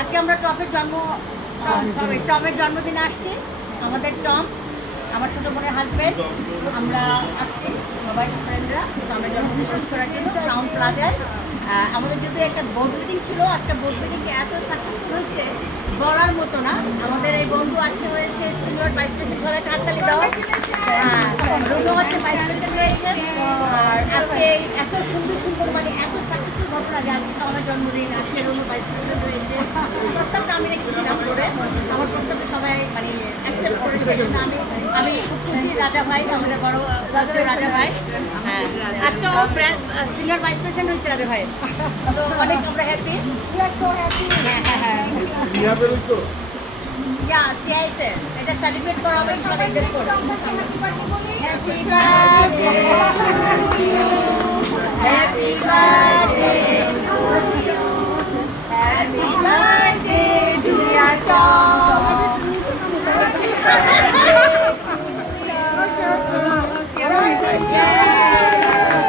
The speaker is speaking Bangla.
আজকে আমরা টমের জন্মদিনে আসছি। আমাদের টম আমার ছোট বোনের হাজবেন্ড, আমরা আসছি সবাই ফ্রেন্ডরা টমের জন্মদিন শেষ করার জন্য টাউন প্লাজায়। আমাদের যদি একটা বোর্ড মিটিং ছিল, আজকে বোর্ড মিটিংকে এত সাকসেসফুল হয়েছে বলার মতো না। আমাদের এই বন্ধু আজকে হয়েছে সিনিয়র ভাইস প্রেসিডেন্ট, সবাই হাততালি দেওয়া। রুনু হচ্ছে ভাইস প্রেসিডেন্ট হয়েছে। আর আজকে এত সুন্দর সুন্দর মানে এত সাকসেসফুল ঘটনা যে আজকে আমার জন্মদিন, আজকে রুনু ভাইস প্রেসিডেন্ট হয়েছে। প্রস্তাবটা আমি রেখেছিলাম করে, আমার প্রস্তাবটা সবাই মানে অ্যাকসেপ্ট করে, সেই জন্য আমি খুব খুশি। রাজা ভাই, আমাদের বড় রাজা ভাই, হ্যাঁ আজকে ও সিনিয়র ভাইস প্রেসিডেন্ট হয়েছে রাজা ভাই। তো অনেক আমরা happy, we are so happy. সিআইএসএ এটা সেলিব্রেট করা হবে ইনশাআল্লাহ ঈদের পর। Happy birthday to you, happy birthday to you.